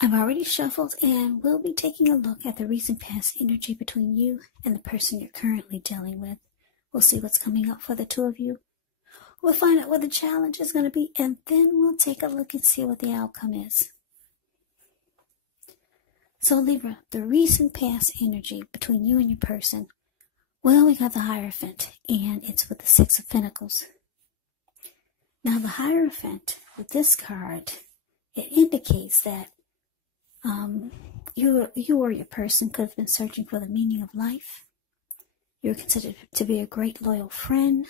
I've already shuffled and we'll be taking a look at the recent past energy between you and the person you're currently dealing with. We'll see what's coming up for the two of you. We'll find out what the challenge is going to be, and then we'll take a look and see what the outcome is. So Libra, the recent past energy between you and your person. Well, we got the Hierophant, and it's with the Six of Pentacles. Now the Hierophant, with this card, it indicates that you or your person could have been searching for the meaning of life. You're considered to be a great loyal friend.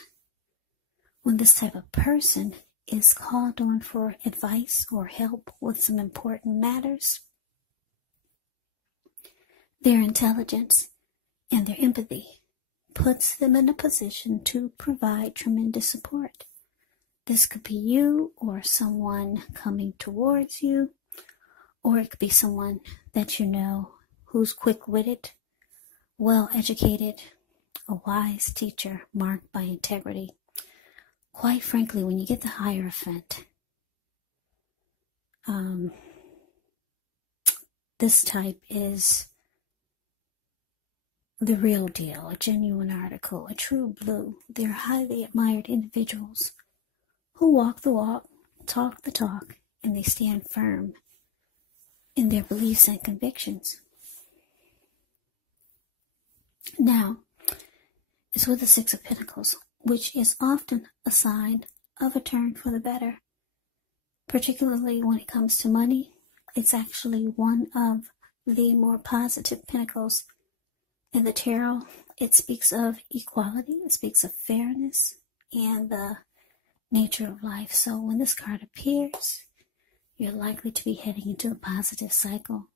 When this type of person is called on for advice or help with some important matters, their intelligence and their empathy puts them in a position to provide tremendous support. This could be you or someone coming towards you, or it could be someone that you know who's quick-witted, well-educated, a wise teacher marked by integrity. Quite frankly, when you get the Hierophant, this type is the real deal, a genuine article, a true blue. They're highly admired individuals who walk the walk, talk the talk, and they stand firm in their beliefs and convictions. Now, it's with the Six of Pentacles, which is often a sign of a turn for the better. Particularly when it comes to money, it's actually one of the more positive pentacles in the tarot. It speaks of equality, it speaks of fairness, and the nature of life. So when this card appears, you're likely to be heading into a positive cycle.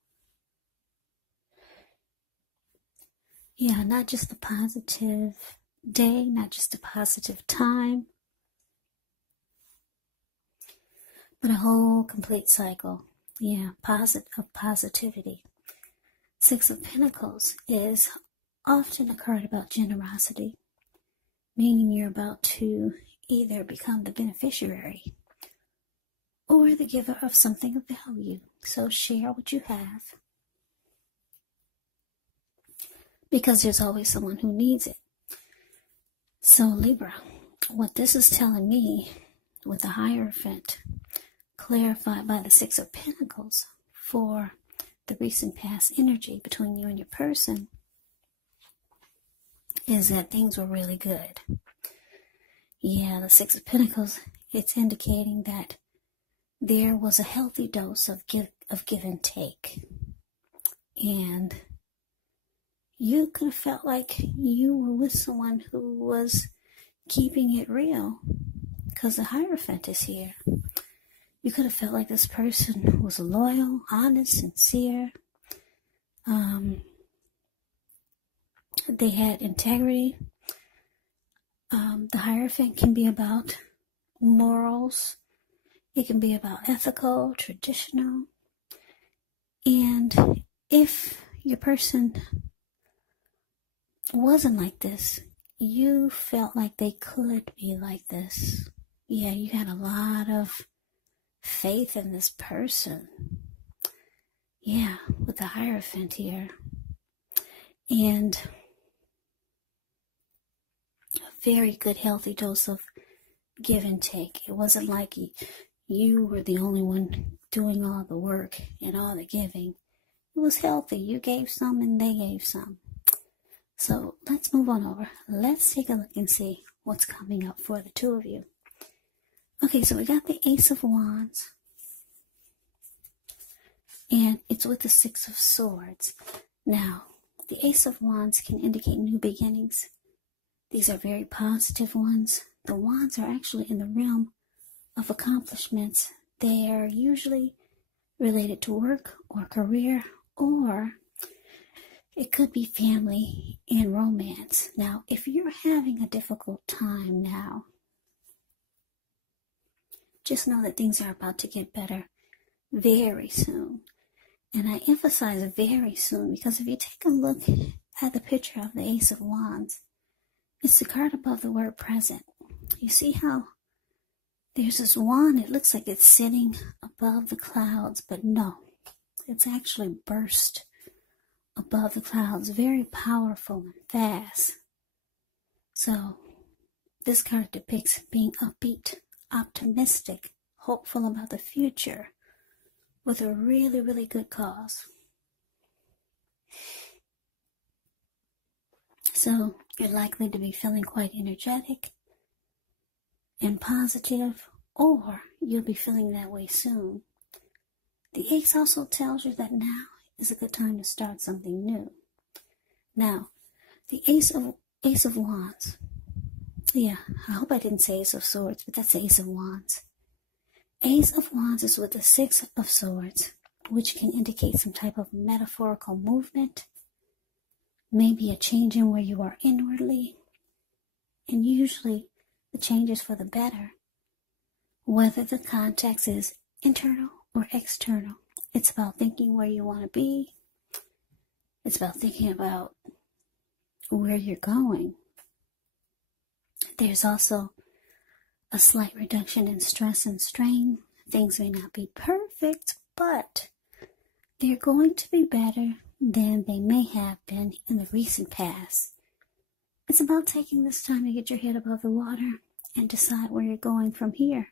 Yeah, not just a positive day, not just a positive time, but a whole complete cycle. Yeah, positivity. Six of Pentacles is often a card about generosity, meaning you're about to either become the beneficiary or the giver of something of value. So share what you have, because there's always someone who needs it. So Libra, what this is telling me with the Hierophant, clarified by the Six of Pentacles for the recent past energy between you and your person, is that things were really good. Yeah, the Six of Pentacles, it's indicating that there was a healthy dose of give and take. And you could have felt like you were with someone who was keeping it real, because the Hierophant is here. You could have felt like this person was loyal, honest, sincere. They had integrity. The Hierophant can be about morals. It can be about ethical, traditional. And if your person wasn't like this, you felt like they could be like this. Yeah, you had a lot of faith in this person. Yeah, with the Hierophant here. And a very good, healthy dose of give and take. It wasn't like you were the only one doing all the work and all the giving. It was healthy. You gave some and they gave some. So let's move on over. Let's take a look and see what's coming up for the two of you. Okay, so we got the Ace of Wands. And it's with the Six of Swords. Now, the Ace of Wands can indicate new beginnings. These are very positive ones. The wands are actually in the realm of accomplishments. They are usually related to work or career, or it could be family and romance. Now, if you're having a difficult time now, just know that things are about to get better very soon. And I emphasize very soon, because if you take a look at the picture of the Ace of Wands, it's the card above the word present. You see how there's this wand, it looks like it's sitting above the clouds, but no. It's actually burst above the clouds, very powerful and fast. So this card depicts being upbeat, optimistic, hopeful about the future with a really, really good cause. So you're likely to be feeling quite energetic and positive, or you'll be feeling that way soon. The Ace also tells you that now is a good time to start something new. Now, the Ace of Wands. Yeah, I hope I didn't say Ace of Swords, but that's the Ace of Wands. Ace of Wands is with the Six of Swords, which can indicate some type of metaphorical movement, maybe a change in where you are inwardly, and usually the change is for the better. Whether the context is internal or external, it's about thinking where you want to be. It's about thinking about where you're going. There's also a slight reduction in stress and strain. Things may not be perfect, but they're going to be better than they may have been in the recent past. It's about taking this time to get your head above the water and decide where you're going from here.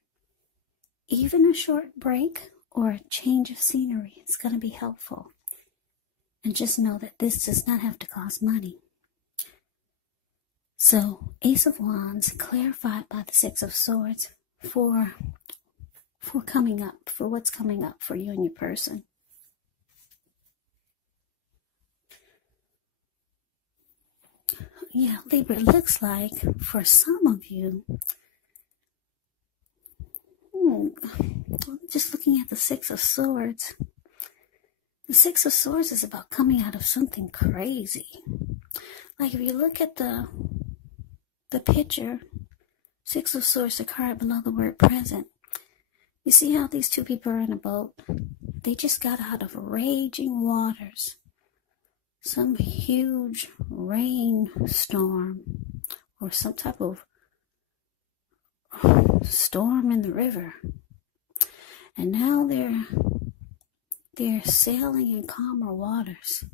Even a short break or a change of scenery is going to be helpful. And just know that this does not have to cost money. So, Ace of Wands clarified by the Six of Swords for coming up, for what's coming up for you and your person. Yeah, Libra, it looks like for some of you, just looking at the Six of Swords, the Six of Swords is about coming out of something crazy. Like if you look at the picture, Six of Swords, the card below the word present, you see how these two people are in a boat? They just got out of raging waters. Some huge rainstorm or some type of storm in the river. And now they're sailing in calmer waters.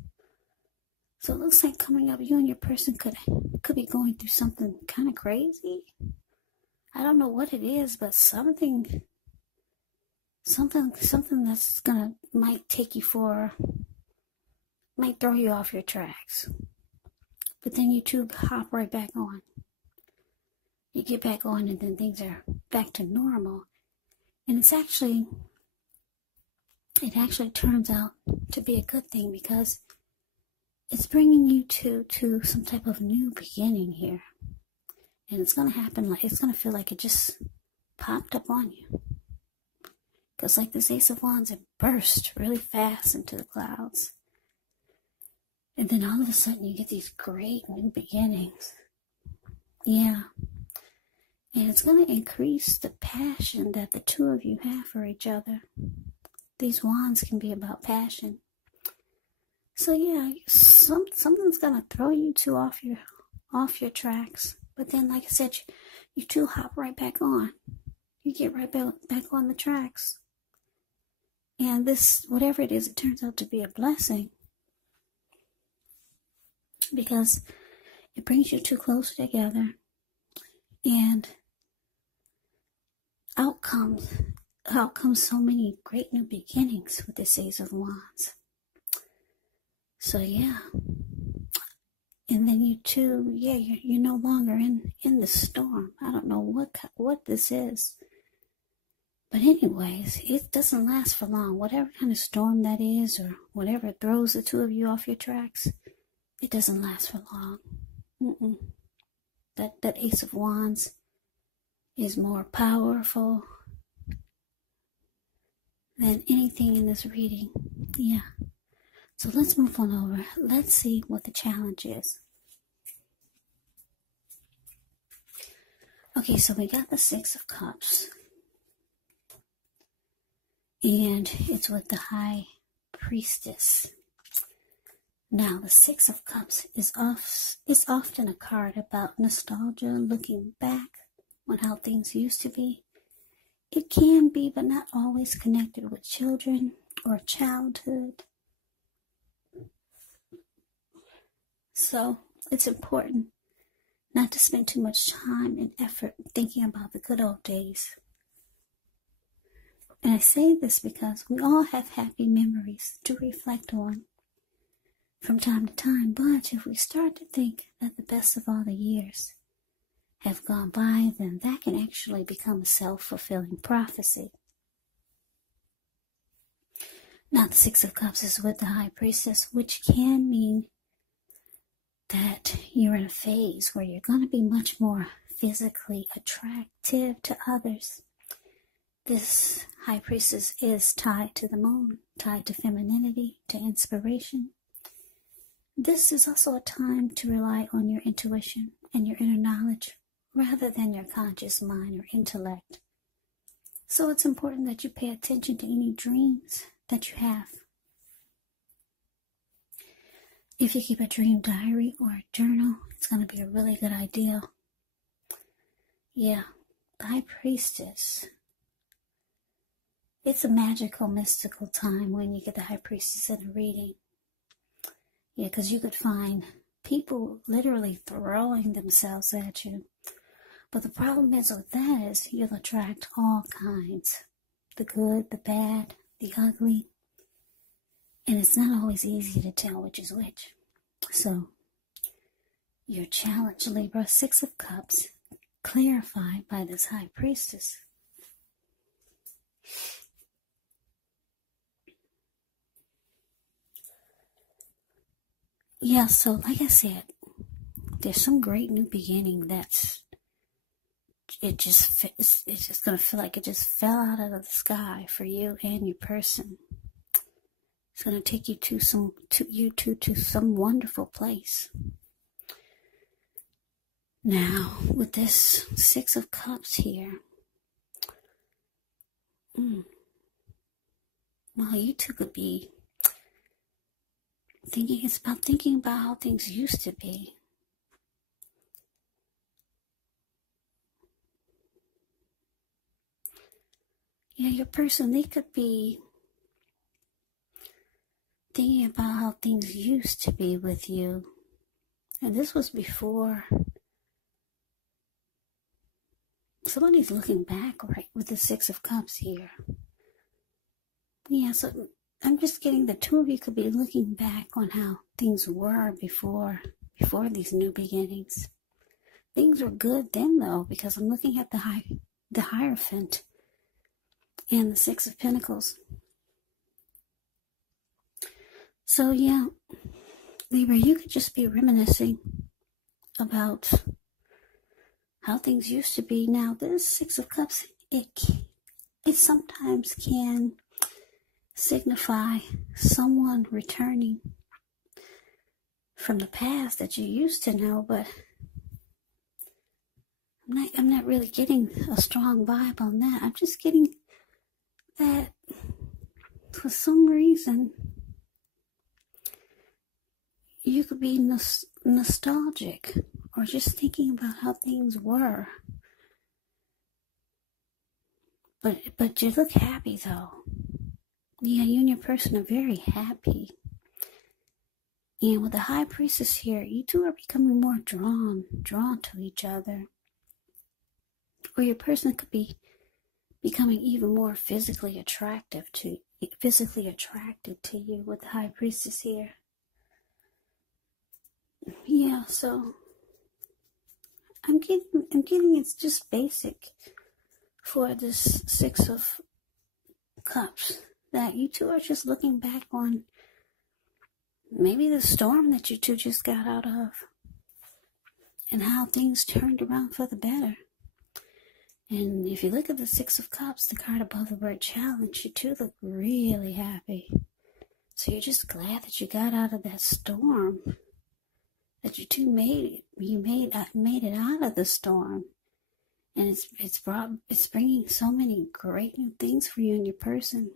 So it looks like coming up, you and your person could be going through something kind of crazy. I don't know what it is, but something that's might throw you off your tracks. But then you two hop right back on. You get back on and then things are back to normal. And it actually turns out to be a good thing because it's bringing you to some type of new beginning here. And it's going to happen, it's going to feel like it just popped up on you. Because like this Ace of Wands, it burst really fast into the clouds. And then all of a sudden you get these great new beginnings. Yeah. And it's going to increase the passion that the two of you have for each other. These wands can be about passion. So yeah, something's going to throw you two off your tracks. But then, like I said, you two hop right back on. You get right back on the tracks. And this, whatever it is, it turns out to be a blessing. Because it brings you two closer together. And out comes so many great new beginnings with this Ace of Wands. So yeah. And then you two, you're no longer in the storm. I don't know what this is. But anyways, it doesn't last for long. Whatever kind of storm that is, or whatever throws the two of you off your tracks, it doesn't last for long. That Ace of Wands is more powerful than anything in this reading. Yeah. So let's move on over. Let's see what the challenge is. Okay, so we got the Six of Cups. And it's with the High Priestess. Now, the Six of Cups is often a card about nostalgia, looking back on how things used to be. It can be, but not always, connected with children or childhood. So it's important not to spend too much time and effort thinking about the good old days. And I say this because we all have happy memories to reflect on from time to time, but if we start to think that the best of all the years have gone by, then that can actually become a self-fulfilling prophecy. Now the Six of Cups is with the High Priestess, which can mean that you're in a phase where you're going to be much more physically attractive to others. This High Priestess is tied to the moon, tied to femininity, to inspiration. This is also a time to rely on your intuition and your inner knowledge rather than your conscious mind or intellect. So it's important that you pay attention to any dreams that you have. If you keep a dream diary or a journal, it's going to be a really good idea. Yeah, the High Priestess. It's a magical, mystical time when you get the High Priestess in a reading. Yeah, because you could find people literally throwing themselves at you. But the problem is with that is you'll attract all kinds. The good, the bad, the ugly. And it's not always easy to tell which is which. So, your challenge, Libra, Six of Cups, clarified by this High Priestess. Yeah, so like I said, there's some great new beginning it's just going to feel like it just fell out of the sky for you and your person. It's going to take you to some wonderful place. Now, with this Six of Cups here, well, you two could be thinking about how things used to be. Yeah, your person, they could be thinking about how things used to be with you. And this was before. Somebody's looking back, right, with the Six of Cups here. Yeah, so I'm just getting the two of you could be looking back on how things were before these new beginnings. Things were good then, though, because I'm looking at the Hierophant and the Six of Pentacles. So, yeah, Libra, you could just be reminiscing about how things used to be. Now, this Six of Cups, it sometimes can signify someone returning from the past that you used to know, but I'm not really getting a strong vibe on that. I'm just getting that for some reason you could be nostalgic or just thinking about how things were. But you look happy though. Yeah, you and your person are very happy. And with the High Priestess here, you two are becoming more drawn to each other. Or your person could be becoming even more physically attracted to you with the High Priestess here. Yeah, so I'm getting it's just basic for this Six of Cups, that you two are just looking back on maybe the storm that you two just got out of and how things turned around for the better. And if you look at the Six of Cups, the card above the word challenge, you two look really happy. So you're just glad that you got out of that storm, that you two made it out of the storm. And it's bringing so many great new things for you and your person.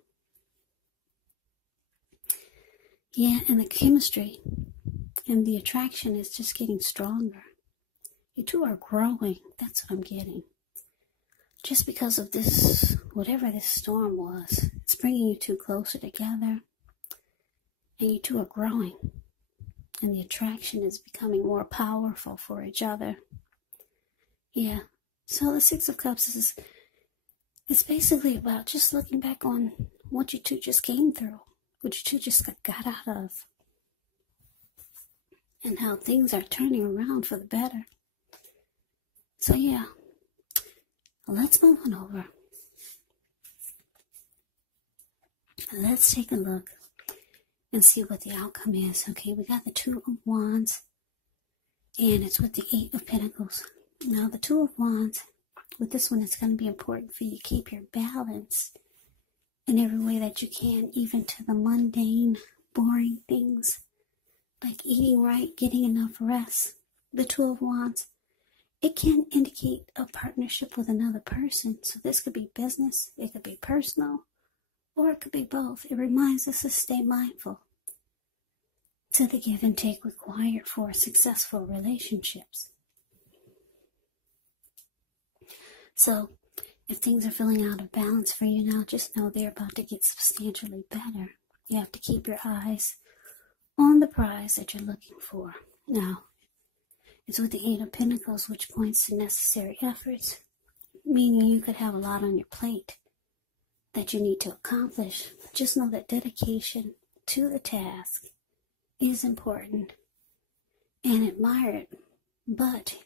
Yeah, and the chemistry and the attraction is just getting stronger. You two are growing. That's what I'm getting. just because of this, whatever this storm was, it's bringing you two closer together, and you two are growing, and the attraction is becoming more powerful for each other. Yeah, so the Six of Cups is, it's basically about just looking back on what you two just came through, what you two just got out of, and how things are turning around for the better. So yeah, let's move on over. Let's take a look and see what the outcome is. Okay, we got the Two of Wands, and it's with the Eight of Pentacles. Now, the Two of Wands, with this one, it's going to be important for you to keep your balance in every way that you can, even to the mundane, boring things, like eating right, getting enough rest. The Two of Wands, it can indicate a partnership with another person. So this could be business, it could be personal, or it could be both. It reminds us to stay mindful to the give and take required for successful relationships. So, if things are feeling out of balance for you now, just know they're about to get substantially better. You have to keep your eyes on the prize that you're looking for. Now, it's with the Eight of Pentacles, which points to necessary efforts, meaning you could have a lot on your plate that you need to accomplish. Just know that dedication to the task is important and admire it, but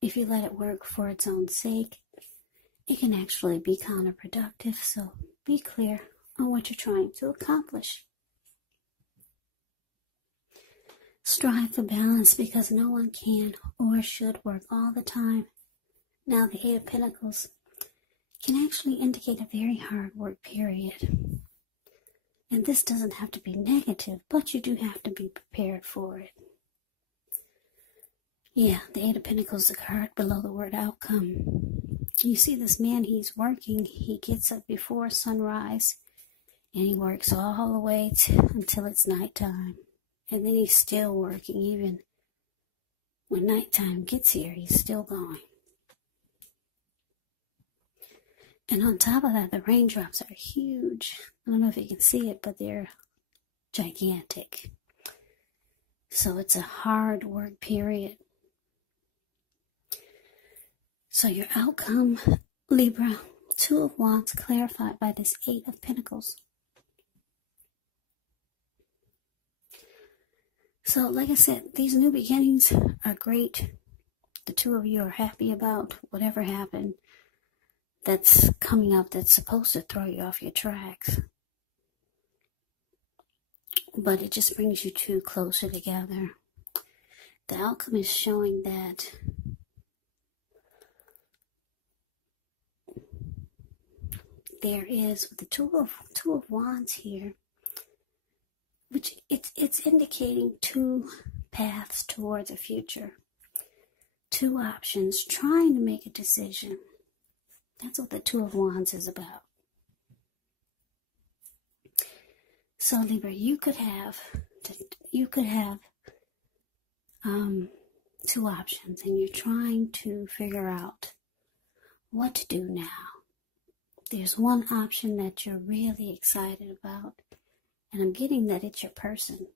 if you let it work for its own sake, it can actually be counterproductive. So be clear on what you're trying to accomplish. Strive for balance, because no one can or should work all the time. Now, the Eight of Pentacles can actually indicate a very hard work period. And this doesn't have to be negative, but you do have to be prepared for it. Yeah, the Eight of Pentacles, the card below the word outcome. You see this man, he's working. He gets up before sunrise, and he works all the way until it's nighttime. And then he's still working. Even when nighttime gets here, he's still going. And on top of that, the raindrops are huge. I don't know if you can see it, but they're gigantic. So it's a hard work period. So your outcome, Libra, Two of Wands, clarified by this Eight of Pentacles. So, like I said, these new beginnings are great. The two of you are happy about whatever happened that's coming up that's supposed to throw you off your tracks. But it just brings you two closer together. The outcome is showing that there is, with the two of Wands here, which it's indicating two paths towards a future. Two options, trying to make a decision. That's what the Two of Wands is about. So Libra, you could have two options, and you're trying to figure out what to do now. There's one option that you're really excited about, and I'm getting that it's your person,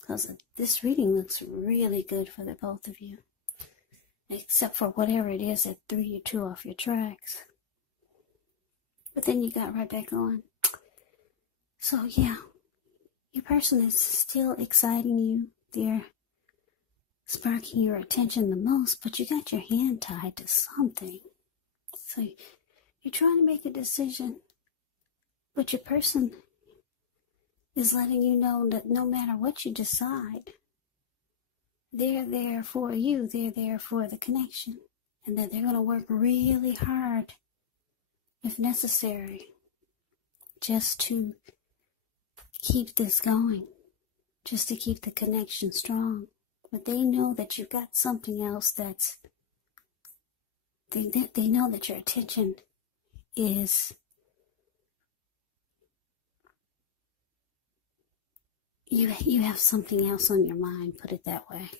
because this reading looks really good for the both of you, except for whatever it is that threw you two off your tracks. But then you got right back on. So yeah, your person is still exciting you. They're sparking your attention the most, but you got your hand tied to something. So you're trying to make a decision, but your person is letting you know that no matter what you decide, they're there for you, they're there for the connection, and that they're going to work really hard, if necessary, just to keep this going, just to keep the connection strong. But they know that you've got something else that's, they know that your attention is, you have something else on your mind, put it that way.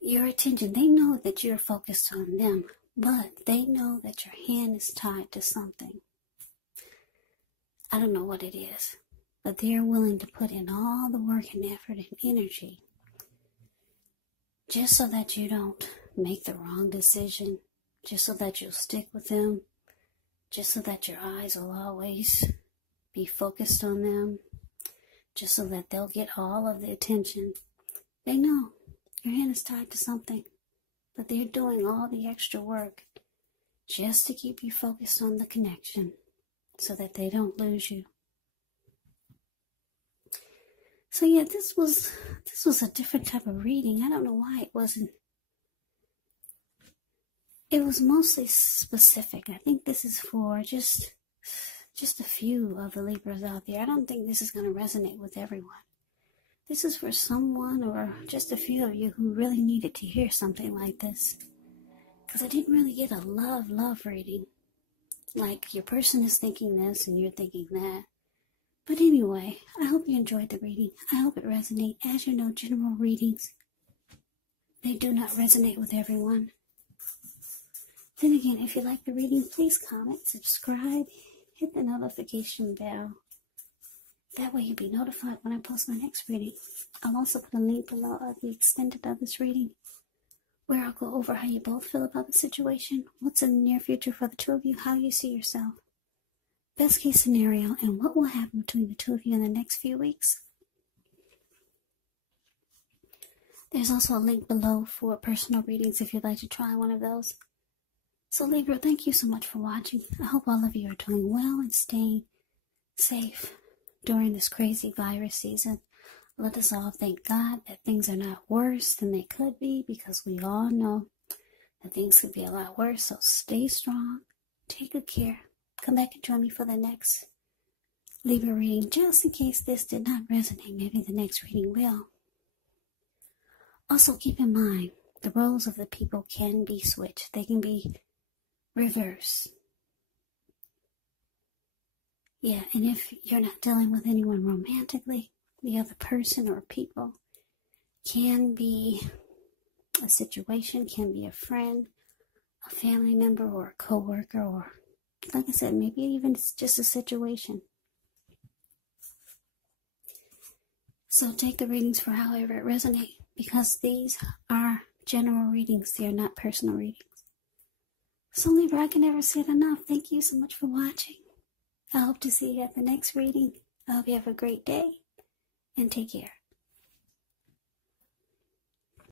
your attention. They know that you're focused on them, but they know that your hand is tied to something. I don't know what it is, but they're willing to put in all the work and effort and energy just so that you don't make the wrong decision, just so that you'll stick with them, just so that your eyes will always be focused on them, just so that they'll get all of the attention. They know your hand is tied to something, but they're doing all the extra work just to keep you focused on the connection so that they don't lose you. So yeah, this was a different type of reading. I don't know why it wasn't. It was mostly specific. I think this is for just a few of the Libras out there. I don't think this is going to resonate with everyone. This is for someone or just a few of you who really needed to hear something like this. Because I didn't really get a love reading. Like your person is thinking this and you're thinking that. But anyway, I hope you enjoyed the reading. I hope it resonates. As you know, general readings, they do not resonate with everyone. Then again, if you like the reading, please comment, subscribe, hit the notification bell. That way you'll be notified when I post my next reading. I'll also put a link below of the extended of this reading, where I'll go over how you both feel about the situation, what's in the near future for the two of you, how you see yourself, best case scenario, and what will happen between the two of you in the next few weeks. There's also a link below for personal readings if you'd like to try one of those. So Libra, thank you so much for watching. I hope all of you are doing well and staying safe during this crazy virus season. Let us all thank God that things are not worse than they could be, because we all know that things could be a lot worse. So stay strong, take good care. Come back and join me for the next Libra reading, just in case this did not resonate. Maybe the next reading will. Also keep in mind, the roles of the people can be switched. They can be reversed. Yeah, and if you're not dealing with anyone romantically, the other person or people can be a situation, can be a friend, a family member, or a co-worker, or like I said, maybe even it's just a situation. So take the readings for however it resonates, because these are general readings. They are not personal readings. So Libra, I can never say it enough. Thank you so much for watching. I hope to see you at the next reading. I hope you have a great day, and take care.